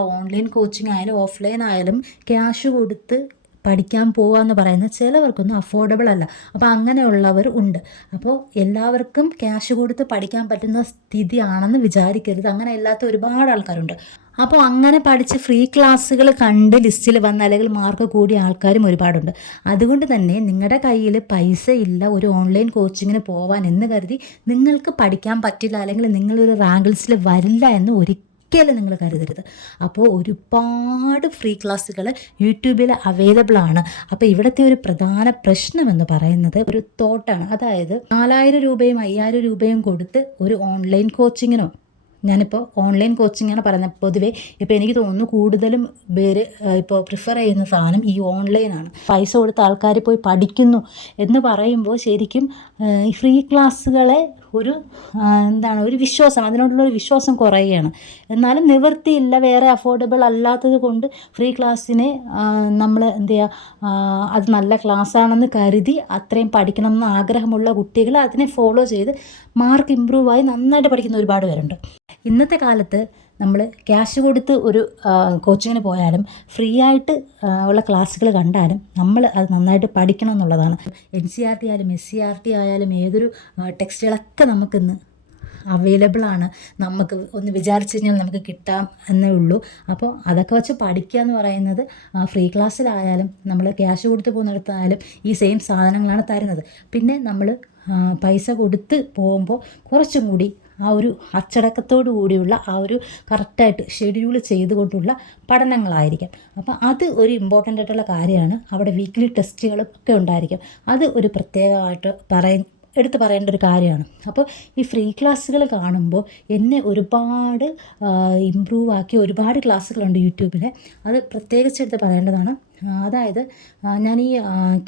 Online coaching ആയാലും offline ആയാലും cash കൊടുത്ത് പഠിക്കാൻ പോവുക എന്ന് പറയുന്നത് ചിലവർക്കൊന്നും അഫോർഡബിൾ അല്ല. അപ്പോൾ അങ്ങനെയുള്ളവർ ഉണ്ട്. അപ്പോൾ എല്ലാവർക്കും ക്യാഷ് കൊടുത്ത് പഠിക്കാൻ പറ്റുന്ന സ്ഥിതിയാണെന്ന് വിചാരിക്കരുത്. അങ്ങനെ അല്ലാത്ത ഒരുപാട് ആൾക്കാരുണ്ട്. അപ്പോൾ അങ്ങനെ പഠിച്ച് ഫ്രീ ക്ലാസ്സുകൾ കണ്ട് ലിസ്റ്റിൽ വന്ന അല്ലെങ്കിൽ മാർക്ക് കൂടിയ ആൾക്കാരും ഒരുപാടുണ്ട്. അതുകൊണ്ട് തന്നെ നിങ്ങളുടെ കയ്യിൽ പൈസ ഇല്ല ഒരു ഓൺലൈൻ കോച്ചിങ്ങിന് പോവാൻ എന്ന് കരുതി നിങ്ങൾക്ക് പഠിക്കാൻ പറ്റില്ല അല്ലെങ്കിൽ നിങ്ങളൊരു റാങ്ക് ലിസ്റ്റിൽ വരില്ല എന്ന് ഒരിക്കലും ഒരിക്കലും നിങ്ങൾ കരുതരുത്. അപ്പോൾ ഒരുപാട് ഫ്രീ ക്ലാസ്സുകൾ യൂട്യൂബിൽ അവൈലബിൾ ആണ്. അപ്പോൾ ഇവിടുത്തെ ഒരു പ്രധാന പ്രശ്നം എന്ന് പറയുന്നത് ഒരു തോട്ടാണ്. അതായത് നാലായിരം രൂപയും അയ്യായിരം രൂപയും കൊടുത്ത് ഒരു ഓൺലൈൻ കോച്ചിങ്ങിനോ ഞാനിപ്പോൾ ഓൺലൈൻ കോച്ചിങ്ങാണ് പറയുന്നത് പൊതുവേ. ഇപ്പോൾ എനിക്ക് തോന്നുന്നു കൂടുതലും പേര് ഇപ്പോൾ പ്രിഫർ ചെയ്യുന്ന സാധനം ഈ ഓൺലൈനാണ് പൈസ കൊടുത്ത ആൾക്കാർ പോയി പഠിക്കുന്നു എന്ന് പറയുമ്പോൾ ശരിക്കും ഫ്രീ ക്ലാസ്സുകളെ ഒരു എന്താണ് ഒരു വിശ്വാസം അതിനോടുള്ള ഒരു വിശ്വാസം കുറയുകയാണ്. എന്നാലും നിവൃത്തിയില്ല വേറെ അഫോർഡബിൾ അല്ലാത്തത് കൊണ്ട് ഫ്രീ ക്ലാസ്സിനെ നമ്മൾ എന്ത് ചെയ്യുക അത് നല്ല ക്ലാസ്സാണെന്ന് കരുതി അത്രയും പഠിക്കണം എന്ന് ആഗ്രഹമുള്ള കുട്ടികൾ അതിനെ ഫോളോ ചെയ്ത് മാർക്ക് ഇമ്പ്രൂവായി നന്നായിട്ട് പഠിക്കുന്ന ഒരുപാട് പേരുണ്ട്. ഇന്നത്തെ കാലത്ത് നമ്മൾ ക്യാഷ് കൊടുത്ത് ഒരു കോച്ചിങ്ങിന് പോയാലും ഫ്രീ ആയിട്ട് ഉള്ള ക്ലാസ്സുകൾ കണ്ടാലും നമ്മൾ അത് നന്നായിട്ട് പഠിക്കണം എന്നുള്ളതാണ്. എൻ സി ആർ ടി ആയാലും എസ് സി ആർ ടി ആയാലും ഏതൊരു ടെക്സ്റ്റുകളൊക്കെ നമുക്കിന്ന് അവൈലബിൾ ആണ്. നമുക്ക് ഒന്ന് വിചാരിച്ചു കഴിഞ്ഞാൽ നമുക്ക് കിട്ടാം എന്നേ ഉള്ളൂ. അപ്പോൾ അതൊക്കെ വെച്ച് പഠിക്കുക എന്ന് പറയുന്നത് ഫ്രീ ക്ലാസ്സിലായാലും നമ്മൾ ക്യാഷ് കൊടുത്ത് പോകുന്നിടത്തായാലും ഈ സെയിം സാധനങ്ങളാണ് തരുന്നത്. പിന്നെ നമ്മൾ പൈസ കൊടുത്ത് പോകുമ്പോൾ കുറച്ചും കൂടി ആ ഒരു അച്ചടക്കത്തോടു കൂടിയുള്ള ആ ഒരു കറക്റ്റായിട്ട് ഷെഡ്യൂൾ ചെയ്തുകൊണ്ടുള്ള പഠനങ്ങളായിരിക്കും. അപ്പോൾ അത് ഒരു ഇമ്പോർട്ടന്റ് ആയിട്ടുള്ള കാര്യമാണ്. അവിടെ വീക്ക്ലി ടെസ്റ്റുകളൊക്കെ ഉണ്ടായിരിക്കും. അത് ഒരു പ്രത്യേകമായിട്ട് പറയ എടുത്തു പറയേണ്ട ഒരു കാര്യമാണ്. അപ്പോൾ ഈ ഫ്രീ ക്ലാസ്സുകൾ കാണുമ്പോൾ എന്നെ ഒരുപാട് ഇമ്പ്രൂവ് ആക്കിയ ഒരുപാട് ക്ലാസ്സുകളുണ്ട് യൂട്യൂബിൽ അത് പ്രത്യേകിച്ച് എടുത്ത് പറയേണ്ടതാണ്. അതായത് ഞാൻ ഈ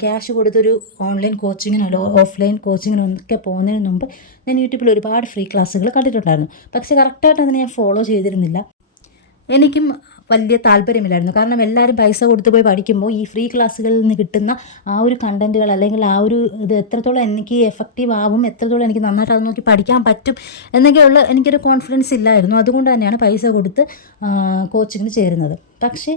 ക്യാഷ് കൊടുത്തൊരു ഓൺലൈൻ കോച്ചിങ്ങിനോ ഓഫ്ലൈൻ കോച്ചിങ്ങിനോ ഒക്കെ പോകുന്നതിന് മുമ്പ് ഞാൻ യൂട്യൂബിൽ ഒരുപാട് ഫ്രീ ക്ലാസ്സുകൾ കണ്ടിട്ടുണ്ടായിരുന്നു. പക്ഷേ കറക്റ്റായിട്ട് അതിനെ ഞാൻ ഫോളോ ചെയ്തിരുന്നില്ല. എനിക്കും വലിയ താല്പര്യമില്ലായിരുന്നു. കാരണം എല്ലാവരും പൈസ കൊടുത്ത് പോയി പഠിക്കുമ്പോൾ ഈ ഫ്രീ ക്ലാസ്സുകളിൽ നിന്ന് കിട്ടുന്ന ആ ഒരു കണ്ടന്റുകൾ അല്ലെങ്കിൽ ആ ഒരു ഇത് എത്രത്തോളം എനിക്ക് എഫക്റ്റീവ് ആവും എത്രത്തോളം എനിക്ക് നന്നായിട്ട് അത് നോക്കി പഠിക്കാൻ പറ്റും എന്നൊക്കെയുള്ള എനിക്കൊരു കോൺഫിഡൻസ് ഇല്ലായിരുന്നു. അതുകൊണ്ട് തന്നെയാണ് പൈസ കൊടുത്ത് കോച്ചിങ്ങിന് ചേരുന്നത്. പക്ഷേ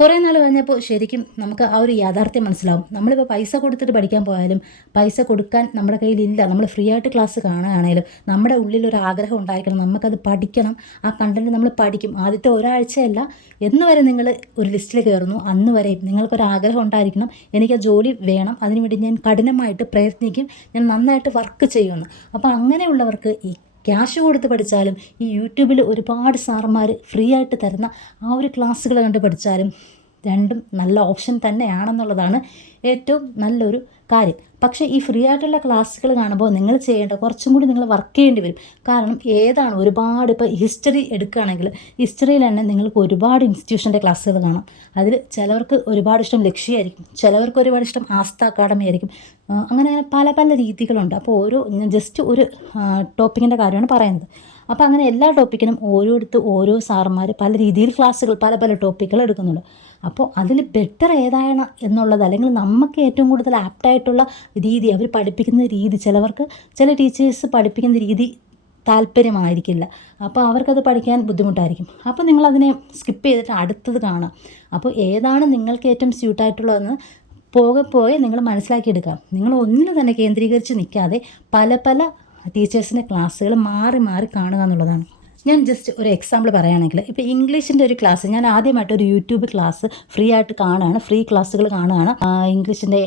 കുറേ നാൾ കഴിഞ്ഞപ്പോൾ ശരിക്കും നമുക്ക് ആ ഒരു യാഥാർത്ഥ്യം മനസ്സിലാവും. നമ്മളിപ്പോൾ പൈസ കൊടുത്തിട്ട് പഠിക്കാൻ പോയാലും പൈസ കൊടുക്കാൻ നമ്മുടെ കയ്യിലില്ല. നമ്മൾ ഫ്രീ ആയിട്ട് ക്ലാസ് കാണുകയാണെങ്കിലും നമ്മുടെ ഉള്ളിൽ ഒരു ആഗ്രഹം ഉണ്ടായിരിക്കണം. നമുക്കത് പഠിക്കണം. ആ കണ്ടന്റ് നമ്മൾ പഠിക്കും. ആദ്യത്തെ ഒരാഴ്ചയല്ല. എന്ന് വരെ നിങ്ങൾ ഒരു ലിസ്റ്റിൽ കയറുന്നു. അന്ന് വരെയും നിങ്ങൾക്കൊരു ആഗ്രഹം ഉണ്ടായിരിക്കണം. എനിക്ക് ആ ജോലി വേണം. അതിനുവേണ്ടി ഞാൻ കഠിനമായിട്ട് പ്രയത്നിക്കും. ഞാൻ നന്നായിട്ട് വർക്ക് ചെയ്യുമെന്ന് അപ്പോൾ അങ്ങനെയുള്ളവർക്ക് ഈ ക്യാഷ് കൊടുത്ത് പഠിച്ചാലും ഈ യൂട്യൂബിൽ ഒരുപാട് സാറന്മാർ ഫ്രീ ആയിട്ട് തരുന്ന ആ ഒരു ക്ലാസ്സുകൾ കണ്ട് പഠിച്ചാലും രണ്ടും നല്ല ഓപ്ഷൻ തന്നെയാണെന്നുള്ളതാണ് ഏറ്റവും നല്ലൊരു കാര്യം. പക്ഷേ ഈ ഫ്രീ ആയിട്ടുള്ള ക്ലാസ്സുകൾ കാണുമ്പോൾ നിങ്ങൾ ചെയ്യേണ്ട കുറച്ചും കൂടി നിങ്ങൾ വർക്ക് ചെയ്യേണ്ടി വരും. കാരണം ഏതാണ് ഒരുപാട് ഇപ്പോൾ ഹിസ്റ്ററി എടുക്കുകയാണെങ്കിൽ ഹിസ്റ്ററിയിൽ തന്നെ നിങ്ങൾക്ക് ഒരുപാട് ഇൻസ്റ്റിറ്റ്യൂഷന്റെ ക്ലാസ്സുകൾ കാണാം. അതിൽ ചിലവർക്ക് ഒരുപാട് ഇഷ്ടം ലക്ഷ്യമായിരിക്കും ചിലവർക്ക് ഒരുപാട് ഇഷ്ടം ആസ്ഥ അക്കാഡമി ആയിരിക്കും. അങ്ങനെ അങ്ങനെ പല പല രീതികളുണ്ട്. അപ്പോൾ ഓരോ ജസ്റ്റ് ഒരു ടോപ്പിക്കിന്റെ കാര്യമാണ് പറയുന്നത്. അപ്പോൾ അങ്ങനെ എല്ലാ ടോപ്പിക്കിനും ഓരോ ഓരോരുത്ത് ഓരോ സാറന്മാർ പല രീതിയിൽ ക്ലാസ്സുകൾ പല പല ടോപ്പിക്കുകൾ എടുക്കുന്നുണ്ട്. അപ്പോൾ അതിൽ ബെറ്റർ ഏതാണ് എന്നുള്ളത് അല്ലെങ്കിൽ നമുക്ക് ഏറ്റവും കൂടുതൽ ആപ്റ്റായിട്ടുള്ള രീതി അവർ പഠിപ്പിക്കുന്ന രീതി ചിലവർക്ക് ചില ടീച്ചേഴ്സ് പഠിപ്പിക്കുന്ന രീതി താല്പര്യമായിരിക്കില്ല. അപ്പോൾ അവർക്കത് പഠിക്കാൻ ബുദ്ധിമുട്ടായിരിക്കും. അപ്പോൾ നിങ്ങളതിനെ സ്കിപ്പ് ചെയ്തിട്ട് അടുത്തത് കാണാം. അപ്പോൾ ഏതാണ് നിങ്ങൾക്ക് ഏറ്റവും സ്യൂട്ടായിട്ടുള്ളതെന്ന് പോകെ പോകെ നിങ്ങൾ മനസ്സിലാക്കിയെടുക്കാം. നിങ്ങൾ ഒന്നിനു തന്നെ കേന്ദ്രീകരിച്ച് നിൽക്കാതെ പല പല ടീച്ചേഴ്സിന്റെ ക്ലാസ്സുകൾ മാറി മാറി കാണുക എന്നുള്ളതാണ്. ഞാൻ ജസ്റ്റ് ഒരു എക്സാമ്പിൾ പറയുകയാണെങ്കിൽ ഇപ്പോൾ ഇംഗ്ലീഷിന്റെ ഒരു ക്ലാസ് ഞാൻ ആദ്യമായിട്ട് ഒരു യൂട്യൂബ് ക്ലാസ് ഫ്രീ ആയിട്ട് കാണുകയാണ് ഫ്രീ ക്ലാസ്സുകൾ കാണുകയാണ്. ഇംഗ്ലീഷിന്റെ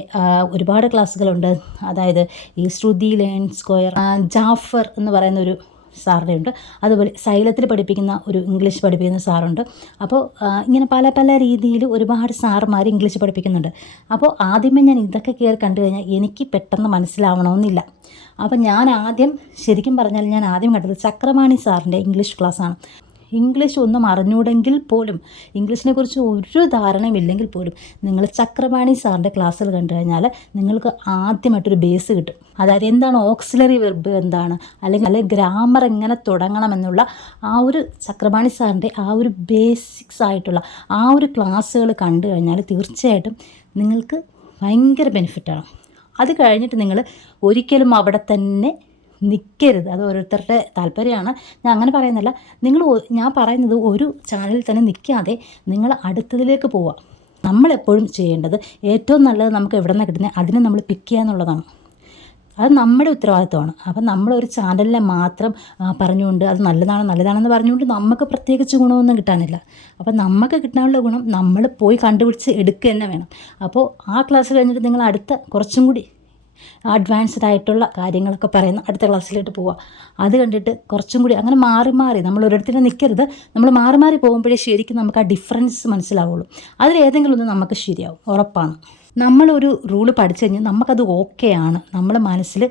ഒരുപാട് ക്ലാസ്സുകളുണ്ട് അതായത് ഈ ശ്രുതി ലേൺ സ്ക്വയർ ജാഫർ എന്ന് പറയുന്ന ഒരു സാറിന്റെ ഉണ്ട്. അതുപോലെ സൈലത്തിൽ പഠിപ്പിക്കുന്ന ഒരു ഇംഗ്ലീഷ് പഠിപ്പിക്കുന്ന സാറുണ്ട്. അപ്പോൾ ഇങ്ങനെ പല പല രീതിയിൽ ഒരുപാട് സാറുമാർ ഇംഗ്ലീഷ് പഠിപ്പിക്കുന്നുണ്ട്. അപ്പോൾ ആദ്യമേ ഞാൻ ഇതൊക്കെ കയറി കണ്ടു കഴിഞ്ഞാൽ എനിക്ക് പെട്ടെന്ന് മനസ്സിലാവണമെന്നില്ല. അപ്പോൾ ഞാൻ ആദ്യം ശരിക്കും പറഞ്ഞാൽ ഞാൻ ആദ്യം കണ്ടത് ചക്രവാണി സാറിന്റെ ഇംഗ്ലീഷ് ക്ലാസ്സാണ്. ഇംഗ്ലീഷ് ഒന്നും അറിഞ്ഞൂടെങ്കിൽ പോലും ഇംഗ്ലീഷിനെ കുറിച്ച് ഒരു ധാരണയുമില്ലെങ്കിൽ പോലും നിങ്ങൾ ചക്രപാണി സാറിന്റെ ക്ലാസ്സിൽ കണ്ടു കഴിഞ്ഞാൽ നിങ്ങൾക്ക് ആദ്യമായിട്ടൊരു ബേസ് കിട്ടും. അതായത് എന്താണ് ഓക്സിലറി വെർബ് എന്താണ്? അല്ലെങ്കിൽ അല്ലെങ്കിൽ ഗ്രാമർ എങ്ങനെ തുടങ്ങണമെന്നുള്ള ആ ഒരു ചക്രപാണി സാറിന്റെ ആ ഒരു ബേസിക്സ് ആയിട്ടുള്ള ആ ഒരു ക്ലാസ്സുകൾ കണ്ടു കഴിഞ്ഞാൽ തീർച്ചയായിട്ടും നിങ്ങൾക്ക് ഭയങ്കര ബെനിഫിറ്റാണ്. അത് കഴിഞ്ഞിട്ട് നിങ്ങൾ ഒരിക്കലും അവിടെ തന്നെ നിൽക്കരുത് അത് ഓരോരുത്തരുടെ താല്പര്യമാണ്. ഞാൻ അങ്ങനെ പറയുന്നില്ല. നിങ്ങൾ ഞാൻ പറയുന്നത് ഒരു ചാനലിൽ തന്നെ നിൽക്കാതെ നിങ്ങൾ അടുത്തതിലേക്ക് പോവുക. നമ്മളെപ്പോഴും ചെയ്യേണ്ടത് ഏറ്റവും നല്ലത് നമുക്ക് എവിടെ നിന്ന് കിട്ടുന്നത്? അതിനെ നമ്മൾ പിക്ക് ചെയ്യുക എന്നുള്ളതാണ്. അത് നമ്മുടെ ഉത്തരവാദിത്വമാണ്. അപ്പം നമ്മളൊരു ചാനലിനെ മാത്രം പറഞ്ഞുകൊണ്ട് അത് നല്ലതാണ് നല്ലതാണെന്ന് പറഞ്ഞുകൊണ്ട് നമുക്ക് പ്രത്യേകിച്ച് ഗുണമൊന്നും കിട്ടാനില്ല. അപ്പം നമുക്ക് കിട്ടാനുള്ള ഗുണം നമ്മൾ പോയി കണ്ടുപിടിച്ച് എടുക്കുക തന്നെ വേണം. അപ്പോൾ ആ ക്ലാസ് കഴിഞ്ഞിട്ട് നിങ്ങൾ അടുത്ത കുറച്ചും കൂടി അഡ്വാൻസ്ഡ് ആയിട്ടുള്ള കാര്യങ്ങളൊക്കെ പറയുന്ന അടുത്ത ക്ലാസ്സിലോട്ട് പോവുക അത് കണ്ടിട്ട് കുറച്ചും കൂടി അങ്ങനെ മാറി മാറി നമ്മൾ ഒരിടത്തിന് നിൽക്കരുത് നമ്മൾ മാറി മാറി പോകുമ്പോഴേ ശരിക്കും നമുക്ക് ആ ഡിഫറൻസ് മനസ്സിലാവുള്ളൂ. അതിലേതെങ്കിലും ഒന്ന് നമുക്ക് ശരിയാവും. ഉറപ്പാണ്. നമ്മളൊരു റൂൾ പഠിച്ചു കഴിഞ്ഞാൽ നമുക്കത് ഓക്കെയാണ് നമ്മൾ മനസ്സിൽ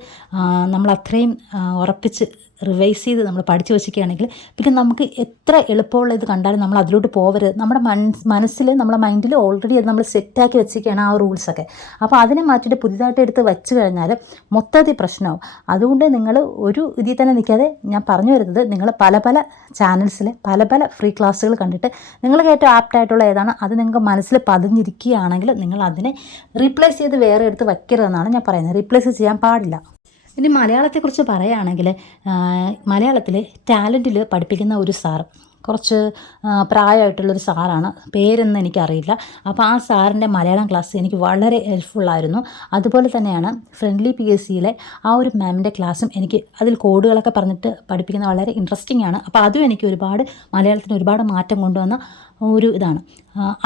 നമ്മൾ അത്രയും ഉറപ്പിച്ച് റിവൈസ് ചെയ്ത് നമ്മൾ പഠിച്ചു വെച്ചിരിക്കുകയാണെങ്കിൽ പിന്നെ നമുക്ക് എത്ര എളുപ്പമുള്ള ഇത് കണ്ടാലും നമ്മൾ അതിലോട്ട് പോകരുത് നമ്മുടെ മനസ്സിൽ നമ്മുടെ മൈൻഡിൽ ഓൾറെഡി അത് നമ്മൾ സെറ്റാക്കി വെച്ചിരിക്കുകയാണ് ആ റൂൾസൊക്കെ അപ്പോൾ അതിനെ മാറ്റിയിട്ട് പുതിയതായിട്ട് എടുത്ത് വെച്ച് കഴിഞ്ഞാൽ മൊത്തത്തിൽ പ്രശ്നമാവും. അതുകൊണ്ട് നിങ്ങൾ ഒരു ഇതിൽ തന്നെ നിൽക്കാതെ ഞാൻ പറഞ്ഞു വരുന്നത് നിങ്ങൾ പല പല ചാനൽസിൽ പല പല ഫ്രീ ക്ലാസ്സുകൾ കണ്ടിട്ട് നിങ്ങൾക്ക് ഏറ്റവും ആപ്റ്റായിട്ടുള്ള ഏതാണ്? അത് നിങ്ങൾക്ക് മനസ്സിൽ പതിഞ്ഞിരിക്കുകയാണെങ്കിൽ നിങ്ങൾ അതിനെ റീപ്ലേസ് ചെയ്ത് വേറെ എടുത്ത് വയ്ക്കരുതെന്നാണ് ഞാൻ പറയുന്നത്. റീപ്ലേസ് ചെയ്യാൻ പാടില്ല. ഇനി മലയാളത്തെക്കുറിച്ച് പറയുകയാണെങ്കിൽ മലയാളത്തിൽ ടാലന്റിൽ പഠിപ്പിക്കുന്ന ഒരു സാർ കുറച്ച് പ്രായമായിട്ടുള്ളൊരു സാറാണ്. പേരൊന്നും എനിക്കറിയില്ല. അപ്പോൾ ആ സാറിന്റെ മലയാളം ക്ലാസ് എനിക്ക് വളരെ ഹെൽപ്ഫുള്ളായിരുന്നു അതുപോലെ തന്നെയാണ് ഫ്രണ്ട്ലി പി എസ് സിയിലെ ആ ഒരു മാമിന്റെ ക്ലാസ്സും എനിക്ക് അതിൽ കോഡുകളൊക്കെ പറഞ്ഞിട്ട് പഠിപ്പിക്കുന്നത് വളരെ ഇൻട്രസ്റ്റിംഗ് ആണ്. അപ്പോൾ അതും എനിക്ക് ഒരുപാട് മലയാളത്തിന് ഒരുപാട് മാറ്റം കൊണ്ടുവന്ന ഒരു ഇതാണ്.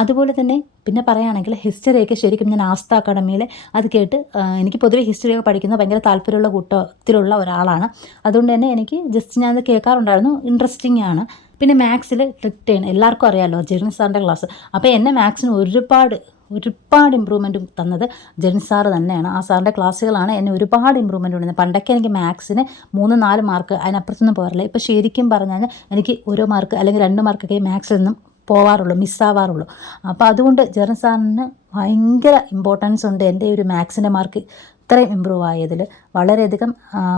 അതുപോലെ തന്നെ പിന്നെ പറയുകയാണെങ്കിൽ ഹിസ്റ്ററിയൊക്കെ ശരിക്കും ഞാൻ ആസ്ത അക്കാഡമിയിൽ അത് കേട്ട് എനിക്ക് പൊതുവേ ഹിസ്റ്ററിയൊക്കെ പഠിക്കുന്ന ഭയങ്കര താല്പര്യമുള്ള കൂട്ടത്തിലുള്ള ഒരാളാണ്. അതുകൊണ്ട് തന്നെ എനിക്ക് ജസ്റ്റ് ഞാനത് കേൾക്കാറുണ്ടായിരുന്നു. ഇൻട്രസ്റ്റിംഗ് ആണ്. പിന്നെ മാത്സിൽ ട്രിക് ചെയ്യണം എല്ലാവർക്കും അറിയാമല്ലോ ജെറിൻ സാറിന്റെ ക്ലാസ് അപ്പോൾ എന്നെ മാത്സിന് ഒരുപാട് ഒരുപാട് ഇമ്പ്രൂവ്മെന്റ് തന്നത് ജെറിൻ സാറ് തന്നെയാണ്. ആ സാറിന്റെ ക്ലാസ്സുകളാണ് എന്നെ ഒരുപാട് ഇമ്പ്രൂവ്മെന്റ് ഉണ്ടെന്ന് പണ്ടൊക്കെ എനിക്ക് മാത്സിന് മൂന്ന് നാല് മാർക്ക് അതിനപ്പുറത്തൊന്നും പോകാറില്ല. ഇപ്പോൾ ശരിക്കും പറഞ്ഞാൽ എനിക്ക് ഓരോ മാർക്ക് അല്ലെങ്കിൽ രണ്ട് മാർക്കൊക്കെ മാത്സിൽ നിന്നും പോവാറുള്ളൂ മിസ്സാവാറുള്ളൂ അപ്പോൾ അതുകൊണ്ട് ജെറിൻ സാറിന് ഭയങ്കര ഇമ്പോർട്ടൻസ് ഉണ്ട് എന്റെ ഒരു മാത്സിന്റെ മാർക്ക് ഇത്രയും ഇമ്പ്രൂവ് ആയതിൽ വളരെയധികം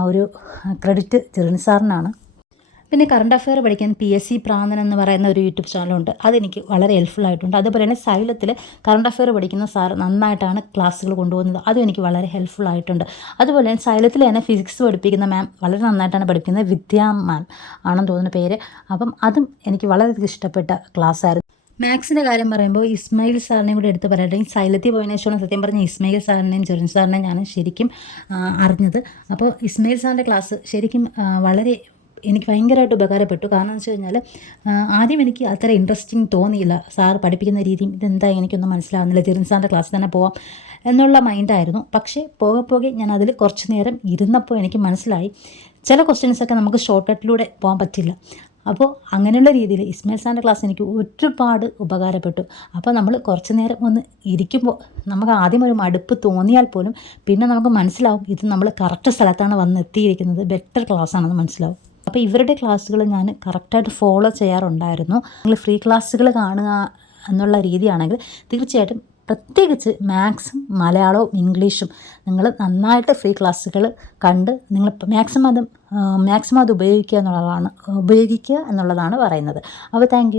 ഒരു ക്രെഡിറ്റ് ജെറിൻ സാറിനാണ്. പിന്നെ കറണ്ട് അഫെയർ പഠിക്കാൻ പി എസ് സി പ്രാന്തൻ എന്ന് പറയുന്ന ഒരു യൂട്യൂബ് ചാനലുണ്ട് അതെനിക്ക് വളരെ ഹെൽപ്ഫുൾ ആയിട്ടുണ്ട്. അതുപോലെ തന്നെ സൈലത്തിൽ കറണ്ട് അഫെയർ പഠിക്കുന്ന സാർ നന്നായിട്ടാണ് ക്ലാസ്സുകൾ കൊണ്ടുപോകുന്നത്. അതും എനിക്ക് വളരെ ഹെൽപ്ഫുൾ ആയിട്ടുണ്ട്. അതുപോലെ തന്നെ സൈലത്തിൽ തന്നെ ഫിസിക്സ് പഠിപ്പിക്കുന്ന മാം വളരെ നന്നായിട്ടാണ് പഠിപ്പിക്കുന്നത്. വിദ്യാ മാം ആണെന്ന് തോന്നുന്ന പേര്. അപ്പം അതും എനിക്ക് വളരെയധികം ഇഷ്ടപ്പെട്ട ക്ലാസ് ആയിരുന്നു. മാത്സിന്റെ കാര്യം പറയുമ്പോൾ ഇസ്മായിൽ സാറിനെയും കൂടെ എടുത്ത് പറയട്ടെ. സൈലത്തി പോയതിനു ശേഷമാണ് സത്യം പറഞ്ഞ ഇസ്മായിൽ സാറിനെയും ജെറിൻ സാറിനെയും ഞാൻ ശരിക്കും അറിഞ്ഞത്. അപ്പോൾ ഇസ്മായിൽ സാറിന്റെ ക്ലാസ് ശരിക്കും വളരെ എനിക്ക് ഭയങ്കരമായിട്ട് ഉപകാരപ്പെട്ടു. കാരണം എന്ന് വെച്ച് കഴിഞ്ഞാൽ ആദ്യം എനിക്ക് അത്ര ഇൻട്രസ്റ്റിംഗ് തോന്നിയില്ല. സാർ പഠിപ്പിക്കുന്ന രീതിയും ഇതെന്താ എനിക്കൊന്നും മനസ്സിലാവുന്നില്ല. ജെറിൻ സാറിന്റെ ക്ലാസ്സിൽ തന്നെ പോവാം എന്നുള്ള മൈൻഡായിരുന്നു പക്ഷേ പോകെ പോകെ ഞാൻ അതിൽ കുറച്ച് നേരം ഇരുന്നപ്പോൾ എനിക്ക് മനസ്സിലായി ചില ക്വസ്റ്റ്യൻസൊക്കെ നമുക്ക് ഷോർട്ട് കട്ടിലൂടെ പോകാൻ പറ്റില്ല. അപ്പോൾ അങ്ങനെയുള്ള രീതിയിൽ ഇസ്മയിൽ സാറിന്റെ ക്ലാസ് എനിക്ക് ഒരുപാട് ഉപകാരപ്പെട്ടു. അപ്പോൾ നമ്മൾ കുറച്ച് നേരം ഒന്ന് ഇരിക്കുമ്പോൾ നമുക്ക് ആദ്യം ഒരു മടുപ്പ് തോന്നിയാൽ പോലും പിന്നെ നമുക്ക് മനസ്സിലാവും ഇത് നമ്മൾ കറക്റ്റ് സ്ഥലത്താണ് വന്ന് എത്തിയിരിക്കുന്നത്. ബെറ്റർ ക്ലാസ്സാണെന്ന് മനസ്സിലാവും. അപ്പോൾ ഇവരുടെ ക്ലാസ്സുകൾ ഞാൻ കറക്റ്റായിട്ട് ഫോളോ ചെയ്യാറുണ്ടായിരുന്നു. നിങ്ങൾ ഫ്രീ ക്ലാസ്സുകൾ കാണുക എന്നുള്ള രീതിയാണെങ്കിൽ തീർച്ചയായിട്ടും പ്രത്യേകിച്ച് മാത്സും മലയാളവും ഇംഗ്ലീഷും നിങ്ങൾ നന്നായിട്ട് ഫ്രീ ക്ലാസ്സുകൾ കണ്ട് നിങ്ങൾ മാക്സിമം അത് മാക്സിമം അത് ഉപയോഗിക്കുക എന്നുള്ളതാണ് ഉപയോഗിക്കുക എന്നുള്ളതാണ് പറയുന്നത്. അപ്പോൾ താങ്ക്